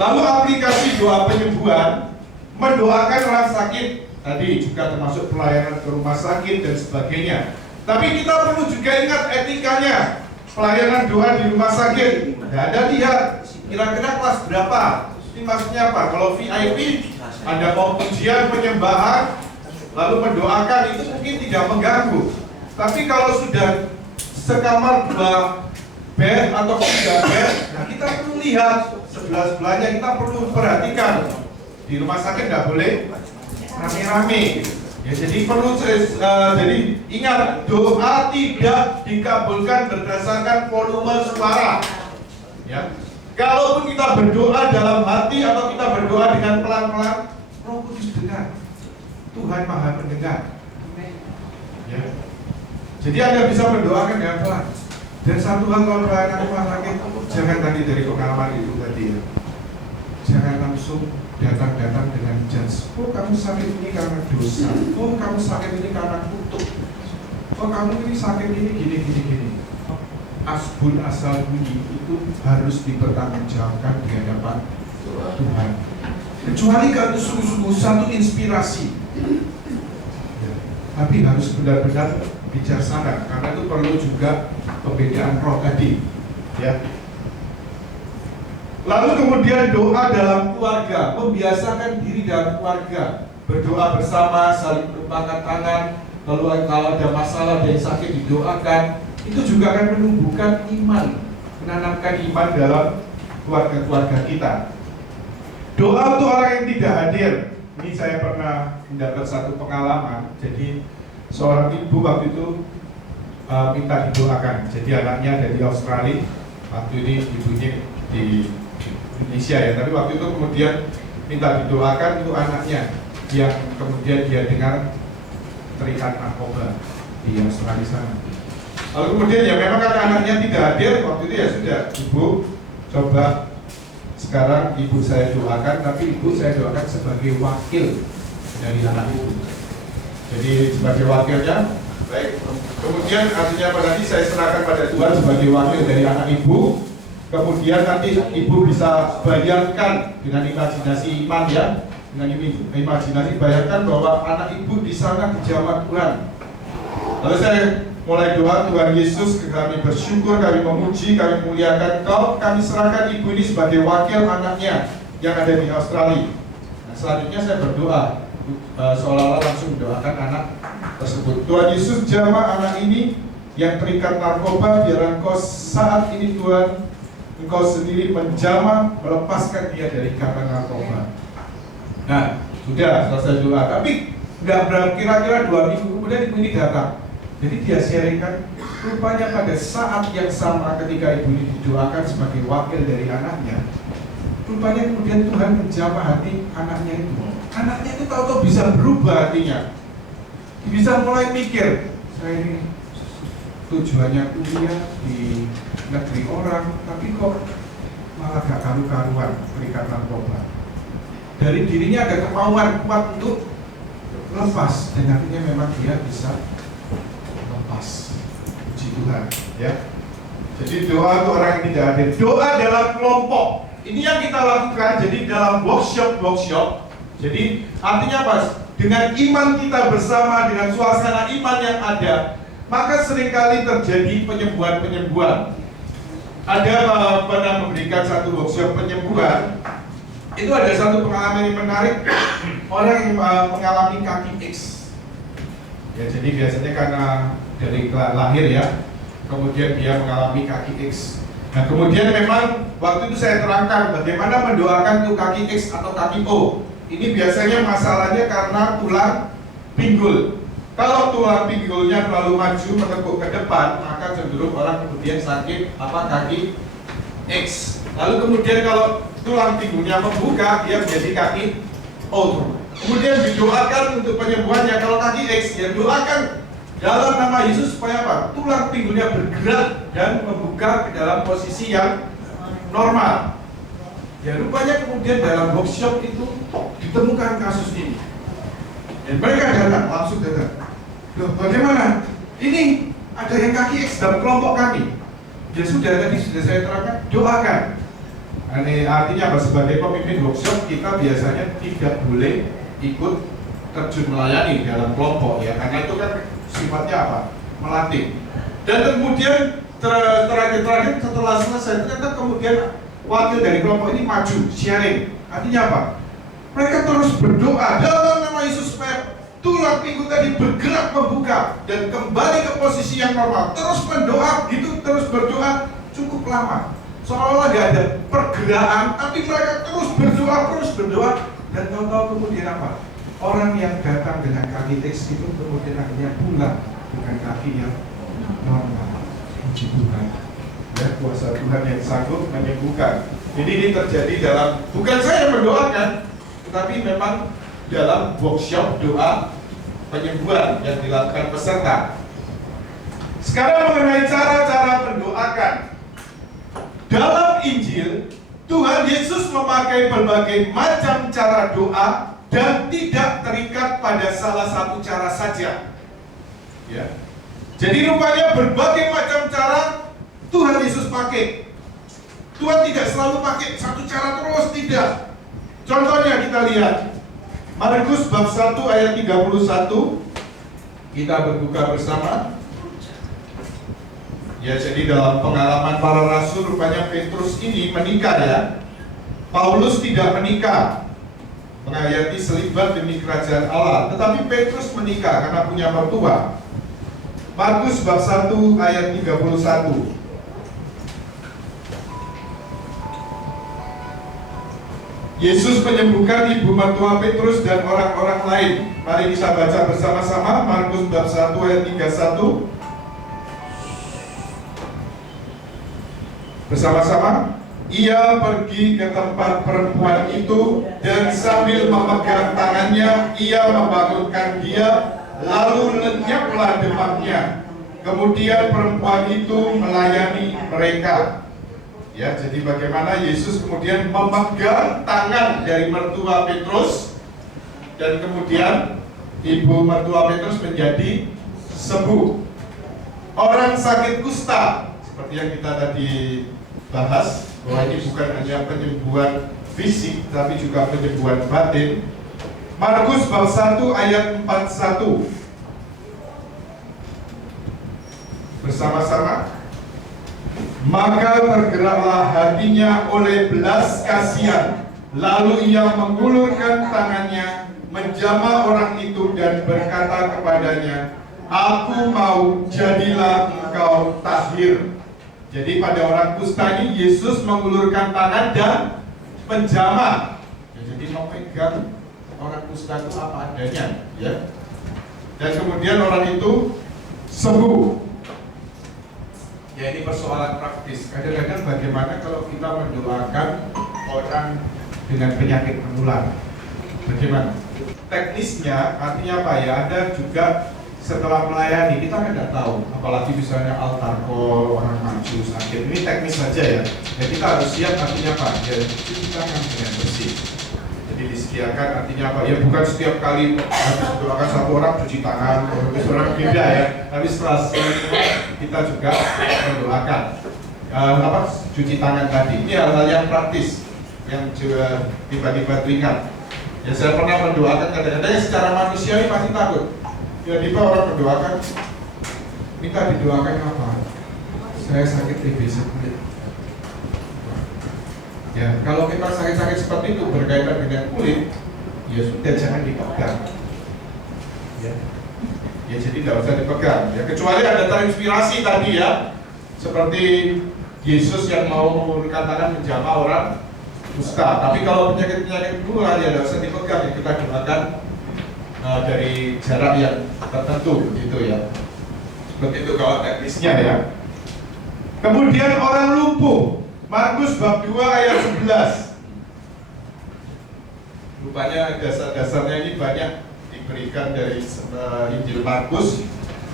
Lalu aplikasi doa penyembuhan, mendoakan orang sakit, tadi juga termasuk pelayanan ke rumah sakit dan sebagainya. Tapi kita perlu juga ingat etikanya. Pelayanan doa di rumah sakit, Anda lihat kira-kira kelas berapa? Ini maksudnya apa? Kalau VIP, Anda mau pujian, penyembahan, lalu mendoakan, itu mungkin tidak mengganggu. Tapi kalau sudah sekamar 2 bed atau 3 bed, nah kita perlu lihat sebelah-sebelahnya, kita perlu perhatikan. Di rumah sakit nggak boleh rame-rame. Ya, jadi perlu jadi ingat, doa tidak dikabulkan berdasarkan volume suara. Ya. Kalaupun kita berdoa dalam hati atau kita berdoa dengan pelan-pelan, Roh Kudus dengar. Tuhan Maha Mendengar. Ya. Jadi Anda bisa mendoakan dengan pelan. Dan satu hal kalau pelayanan rumah sakit, jangan tadi dari pengalaman itu tadi ya. Jangan langsung datang-datang dengan judge. Oh kamu sakit ini karena dosa. Oh kamu sakit ini karena kutuk. Oh kamu ini sakit ini gini. Asbun asal bunyi itu harus dipertanggungjawabkan di hadapan Tuhan. Kecuali kalau itu sungguh-sungguh satu inspirasi. Ya. Tapi harus benar-benar bijaksana, karena itu perlu juga pembedaan roh tadi. Ya. Lalu kemudian doa dalam keluarga, membiasakan diri dalam keluarga, berdoa bersama, saling berpegangan tangan, lalu kalau ada masalah dan sakit didoakan, itu juga akan menumbuhkan iman, menanamkan iman dalam keluarga-keluarga kita. Doa untuk orang yang tidak hadir, ini saya pernah mendapat satu pengalaman. Jadi seorang ibu waktu itu minta didoakan. Jadi anaknya dari Australia, waktu ini ibunya di Indonesia ya, tapi waktu itu kemudian minta didoakan untuk anaknya yang kemudian dia dengar terikat narkoba di Australia sana. Lalu kemudian ya memang karena anaknya tidak hadir waktu itu, ya sudah, ibu coba sekarang ibu saya doakan, tapi ibu saya doakan sebagai wakil dari anak ibu. Jadi sebagai wakilnya, baik. Kemudian artinya apa, nanti saya serahkan pada Tuhan sebagai wakil dari anak ibu. Kemudian nanti ibu bisa bayangkan dengan imajinasi iman ya, dengan imajinasi bayangkan bahwa anak ibu di sana dijamah Tuhan. Lalu saya mulai doa, Tuhan Yesus, kami bersyukur, kami memuji, kami muliakan Kau, kami serahkan ibu ini sebagai wakil anaknya yang ada di Australia. Nah, selanjutnya saya berdoa, seolah-olah langsung mendoakan anak tersebut. Tuhan Yesus, jamah anak ini yang terikat narkoba, biar Engkau saat ini Tuhan, Engkau sendiri menjamah, melepaskan dia dari ikatan narkoba. Nah, sudah selesai doa, tapi nggak berapa, kira-kira 2 minggu kemudian ibu ini datang. Jadi dia sharingkan, rupanya pada saat yang sama ketika ibu ini didoakan sebagai wakil dari anaknya, rupanya kemudian Tuhan menjamah hati anaknya itu. Anaknya itu tahu-tahu bisa berubah hatinya, bisa mulai mikir, saya ini tujuannya kuliah di negeri orang, tapi kok malah gak karu-karuan terikat narkoba. Dari dirinya ada kemauan kuat untuk lepas, dan akhirnya memang dia bisa lepas. Puji Tuhan, ya. Jadi doa untuk orang yang tidak hadir. Doa dalam kelompok, ini yang kita lakukan. Jadi dalam workshop. Jadi artinya apa? Dengan iman kita bersama, dengan suasana iman yang ada, maka seringkali terjadi penyembuhan-penyembuhan. Ada pernah memberikan satu workshop penyembuhan. Itu ada satu pengalaman yang menarik. Orang yang mengalami kaki X. Ya, jadi biasanya karena dari lahir ya, kemudian dia mengalami kaki X. Nah, kemudian memang waktu itu saya terangkan bagaimana mendoakan untuk kaki X atau kaki O. Ini biasanya masalahnya karena tulang pinggul. Kalau tulang pinggulnya terlalu maju menekuk ke depan, maka cenderung orang kemudian sakit kaki X. Lalu kemudian kalau tulang pinggulnya membuka, dia menjadi kaki O. Kemudian didoakan untuk penyembuhannya. Kalau kaki X, ya doakan dalam nama Yesus supaya apa? Tulang pinggulnya bergerak dan membuka ke dalam posisi yang normal. Ya rupanya kemudian dalam workshop itu ditemukan kasus ini. Dan mereka datang, langsung datang. Loh, bagaimana? Ini ada yang kaki X dalam kelompok kami. Ya sudah, tadi sudah saya terangkan, doakan. Ini artinya apa? Sebagai pemimpin workshop kita biasanya tidak boleh ikut terjun melayani dalam kelompok ya, karena itu kan sifatnya apa? Melatih. Dan kemudian terakhir setelah selesai ternyata kemudian wakil dari kelompok ini maju sharing. Artinya apa? Mereka terus berdoa dalam nama Yesus supaya tulang pinggul tadi bergerak membuka dan kembali ke posisi yang normal. Terus berdoa gitu, terus berdoa cukup lama. Seolah-olah gak ada pergerakan, tapi mereka terus berdoa, dan tahu-tahu kemudian apa? Orang yang datang dengan kaki X itu kemudian akhirnya pulang dengan kaki yang normal. Puji Tuhan, ya, kuasa Tuhan yang sanggup menyembuhkan. Jadi ini terjadi dalam, bukan saya yang mendoakan, tetapi memang dalam workshop doa penyembuhan yang dilakukan peserta. Sekarang mengenai cara-cara mendoakan. Dalam Injil, Tuhan Yesus memakai berbagai macam cara doa dan tidak terikat pada salah satu cara saja. Ya. Jadi rupanya berbagai macam cara Tuhan Yesus pakai. Tuhan tidak selalu pakai satu cara terus, tidak. Contohnya kita lihat Markus bab 1 ayat 31. Kita berbuka bersama. Ya, jadi dalam pengalaman para rasul rupanya Petrus ini menikah ya. Paulus tidak menikah, menghayati selibat demi kerajaan Allah, tetapi Petrus menikah karena punya mertua. Markus bab 1 ayat 31. Yesus menyembuhkan ibu mertua Petrus dan orang-orang lain. Mari kita baca bersama-sama Markus bab 1 ayat 31. Bersama-sama, ia pergi ke tempat perempuan itu dan sambil memegang tangannya, ia membangunkan dia, lalu lenyaplah demamnya. Kemudian perempuan itu melayani mereka. Ya, jadi bagaimana Yesus kemudian memegang tangan dari mertua Petrus, dan kemudian ibu mertua Petrus menjadi sembuh. Orang sakit kusta, seperti yang kita tadi bahas, bahwa ini bukan hanya penyembuhan fisik tapi juga penyembuhan batin. Markus bab 1 ayat 41. Bersama-sama. Maka tergeraklah hatinya oleh belas kasihan, lalu ia mengulurkan tangannya, menjamah orang itu dan berkata kepadanya, "Aku mau, jadilah engkau tahir." Jadi pada orang kusta ini Yesus mengulurkan tangan dan menjamah. Ya, jadi memegang orang kusta itu apa adanya, ya. Dan kemudian orang itu sembuh. Ya, ini persoalan praktis. Kadang-kadang bagaimana kalau kita mendoakan orang dengan penyakit menular? Bagaimana? Teknisnya artinya apa ya? Ada juga setelah melayani, kita kan tidak tahu, apalagi misalnya altar call, orang maju sakit, ini teknis saja ya. Ya kita harus siap, artinya apa? Ya cuci tangan dengan bersih. Jadi disediakan artinya apa? Ya bukan setiap kali habis doakan satu orang cuci tangan, habis orang beda ya. Tapi setelah kita juga mendoakan cuci tangan tadi. Ini hal-hal yang praktis, yang juga tiba-tiba teringat. Ya saya pernah mendoakan kadang-kadang secara manusiawi pasti takut. Tiba-tiba orang mendoakan, minta didoakan apa? Saya sakit TBC kulit. Ya, kalau kita sakit-sakit seperti itu berkaitan dengan kulit, ya sudah jangan dipegang. Ya jadi tidak usah dipegang. Ya kecuali ada terinspirasi tadi ya, seperti Yesus yang mau mengulurkan tangan menjamah orang kusta. Tapi kalau penyakit-penyakit menular ya tidak usah dipegang. Ya, kita doakan dari jarak yang tertentu gitu ya. Seperti itu kalau teknisnya ya. Kemudian orang lumpuh, Markus bab 2 ayat 11. Rupanya dasar-dasarnya ini banyak diberikan dari Injil Markus.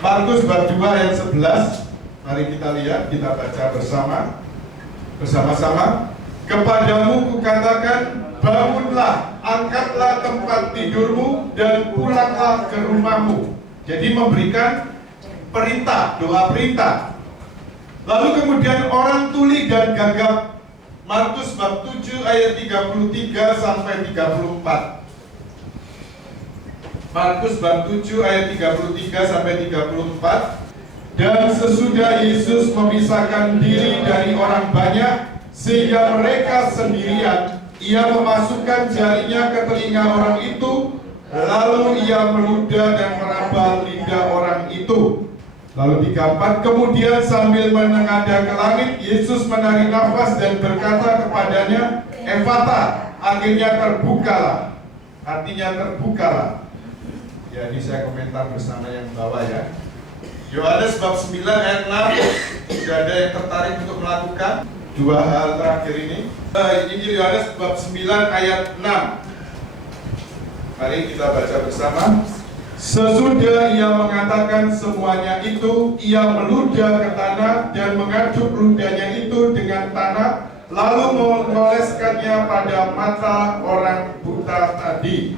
Markus bab 2 ayat 11. Mari kita lihat, kita baca bersama-sama. Kepadamu kukatakan, bangunlah, angkatlah tempat tidurmu dan pulanglah ke rumahmu. Jadi memberikan perintah, doa perintah. Lalu kemudian orang tuli dan gagap Markus bab 7 ayat 33 sampai 34. Markus bab 7 ayat 33 sampai 34. Dan sesudah Yesus memisahkan diri dari orang banyak sehingga mereka sendirian, ia memasukkan jarinya ke telinga orang itu, lalu ia meludah dan meraba lidah orang itu. Lalu 34, kemudian sambil menengadah ke langit, Yesus menarik nafas dan berkata kepadanya, Ephata, akhirnya terbukalah. Artinya terbukalah. Ya, ini saya komentar bersama yang bawah ya. Yohanes bab 9 ayat 6. Sudah ada yang tertarik untuk melakukan dua hal terakhir ini. Injil Yohanes bab 9 ayat 6. Mari kita baca bersama. Sesudah ia mengatakan semuanya itu, ia meludah ke tanah dan mengaduk ludahnya itu dengan tanah, lalu mengoleskannya pada mata orang buta tadi.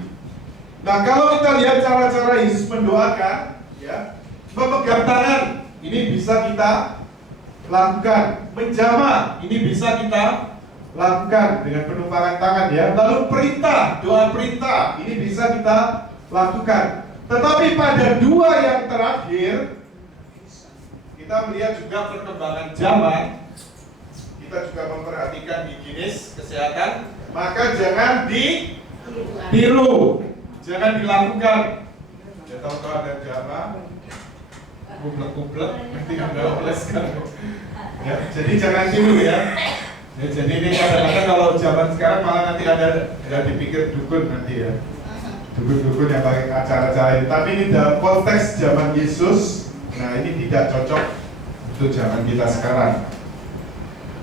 Nah, kalau kita lihat cara-cara Yesus mendoakan, ya, memegang tangan, ini bisa kita lakukan. Menjamah, ini bisa kita lakukan dengan penumpangan tangan ya. Lalu perintah, doa perintah, ini bisa kita lakukan. Tetapi pada dua yang terakhir, kita melihat juga perkembangan zaman. Kita juga memperhatikan higienis, kesehatan. Maka jangan ditiru, jangan dilakukan. Ya, tahu ada jamaah kublek-kublek, nanti Anda oleskan. Ya, jadi jangan tiru ya. Ya, jadi ini kadang-kadang kalau zaman sekarang malah nanti ada dipikir dukun nanti ya. Dukun-dukun yang pakai acara-acara ini. Tapi ini dalam konteks zaman Yesus, nah ini tidak cocok untuk zaman kita sekarang.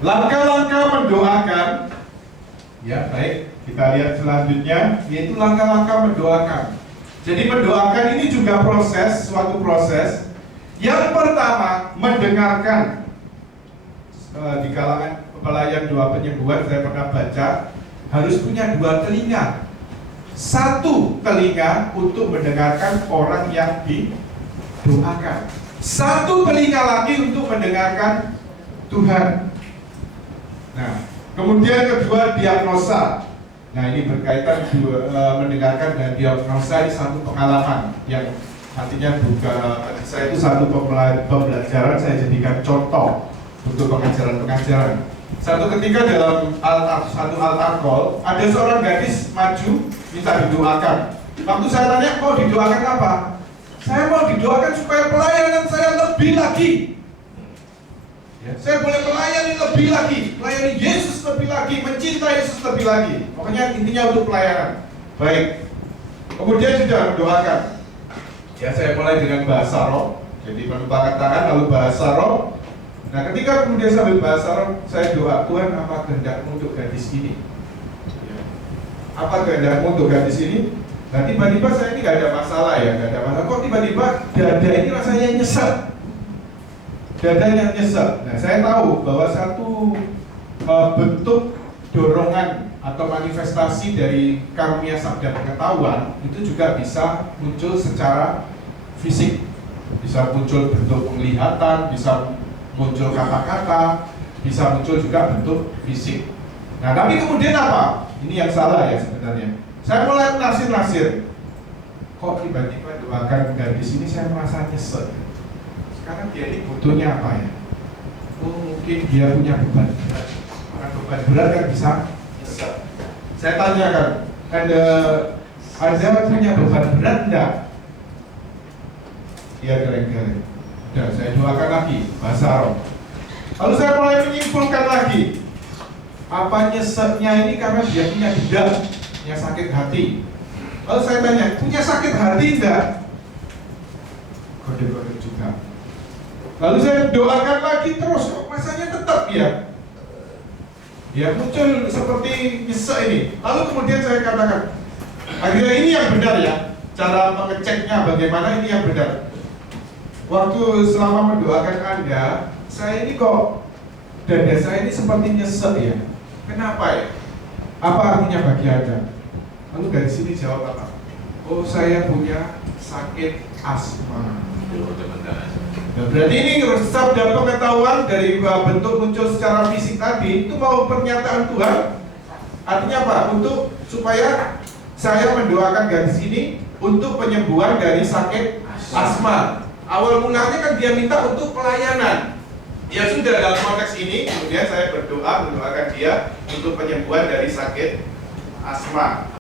Langkah-langkah mendoakan, ya baik, kita lihat selanjutnya, yaitu langkah-langkah mendoakan. Jadi mendoakan ini juga proses, suatu proses. Yang pertama, mendengarkan. Di kalangan pelayan doa penyembuhan saya pernah baca, harus punya dua telinga. Satu telinga untuk mendengarkan orang yang didoakan, satu telinga lagi untuk mendengarkan Tuhan. Nah, kemudian kedua, diagnosa. Nah, ini berkaitan mendengarkan dan diagnosa, ini satu pengalaman yang artinya bagi saya itu satu pembelajaran, saya jadikan contoh untuk pengajaran-pengajaran. Satu ketika dalam satu altar call, ada seorang gadis maju minta didoakan. Waktu saya tanya, mau didoakan apa? Saya mau didoakan supaya pelayanan saya lebih lagi. Ya, saya boleh melayani lebih lagi, melayani Yesus lebih lagi, mencintai Yesus lebih lagi. Pokoknya intinya untuk pelayanan. Baik. Kemudian sudah mendoakan. Ya, saya mulai dengan bahasa roh. Jadi menumpangan tangan lalu bahasa roh. Nah, ketika kemudian sambil bahasa roh, saya doa, Tuhan, apa kehendakmu untuk gadis ini? Ya. Apa kehendakmu untuk gadis ini? Nah, tiba-tiba saya ini gak ada masalah ya, gak ada masalah. Kok tiba-tiba dada ini rasanya nyesek? Dadanya nyesek. Nah, saya tahu bahwa satu bentuk dorongan atau manifestasi dari karunia sabda pengetahuan itu juga bisa muncul secara fisik. Bisa muncul bentuk penglihatan, bisa muncul kata-kata, bisa muncul juga bentuk fisik. Nah, tapi kemudian apa? Ini yang salah ya sebenarnya. Saya mulai nasir-nasir. Kok tiba-tiba doakan gadis ini saya merasa nyesek. Sekarang dia ini butuhnya apa ya? Oh, mungkin dia punya beban berat. Orang beban berat kan bisa nyesek. Saya tanyakan, Anda punya beban berat enggak? Iya, geleng-geleng. Udah, saya doakan lagi, bahasa roh. Lalu saya mulai menyimpulkan lagi, apa nyeseknya ini karena dia punya dendam, punya sakit hati. Lalu saya tanya, punya sakit hati enggak? Kode-kode juga. Lalu saya doakan lagi terus, kok masanya tetap ya? Ya muncul seperti nyesek ini. Lalu kemudian saya katakan, akhirnya ini yang benar ya, cara mengeceknya bagaimana ini yang benar. Waktu selama mendoakan Anda, saya ini kok dada saya ini seperti nyesek ya. Kenapa ya? Apa artinya bagi Anda? Lalu dari sini jawab apa? Oh, saya punya sakit asma. Nah, berarti ini sabda pengetahuan dari bentuk muncul secara fisik tadi itu mau pernyataan Tuhan. Artinya apa? Untuk supaya saya mendoakan gadis ini untuk penyembuhan dari sakit asma. Awal mulanya kan dia minta untuk pelayanan. Ya sudah, dalam konteks ini kemudian saya mendoakan dia untuk penyembuhan dari sakit asma.